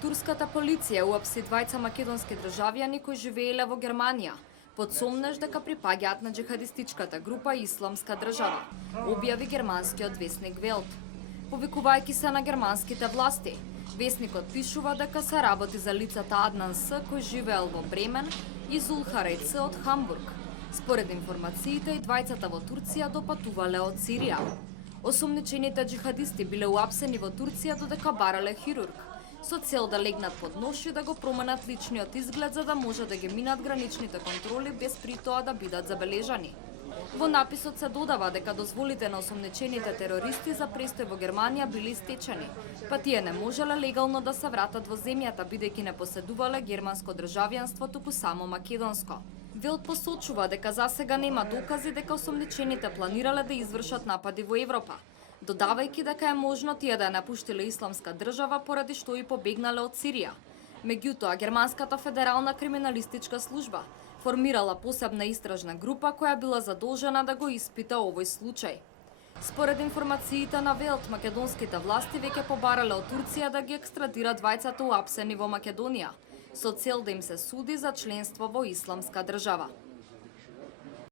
Турската полиција уапси двајца македонски државјани кои живееле во Германија, под сомнеж дека припаѓаат на джихадистичката група Исламска држава, објави германскиот весник Велт. Повикувајќи се на германските власти, весникот пишува дека се работи за лицата Аднан С, кој живеел во Бремен, и Зулхарей Ц од Хамбург. Според информациите, и двајцата во Турција допатувале од Сирија. Осомничените джихадисти биле уапсени во Турција додека барале хирург, со цел да легнат под нож и да го променат личниот изглед за да може да ги минат граничните контроли без при тоа да бидат забележани. Во написот се додава дека дозволите на осомничените терористи за престој во Германија били истечени, па тие не можеле легално да се вратат во земјата бидејќи не поседувале германско државјанство, туку само македонско. Велт посочува дека засега нема докази дека осомничените планирале да извршат напади во Европа, додавајќи дека е можно тие да ја напуштиле Исламска држава поради што и побегнале од Сирија. Меѓутоа, Германската федерална криминалистичка служба формирала посебна истражна група која била задолжена да го испита овој случај. Според информациите на Велт, македонските власти веќе побарале од Турција да ги екстрадира двајцата уапсени во Македонија, со цел да им се суди за членство во Исламска држава.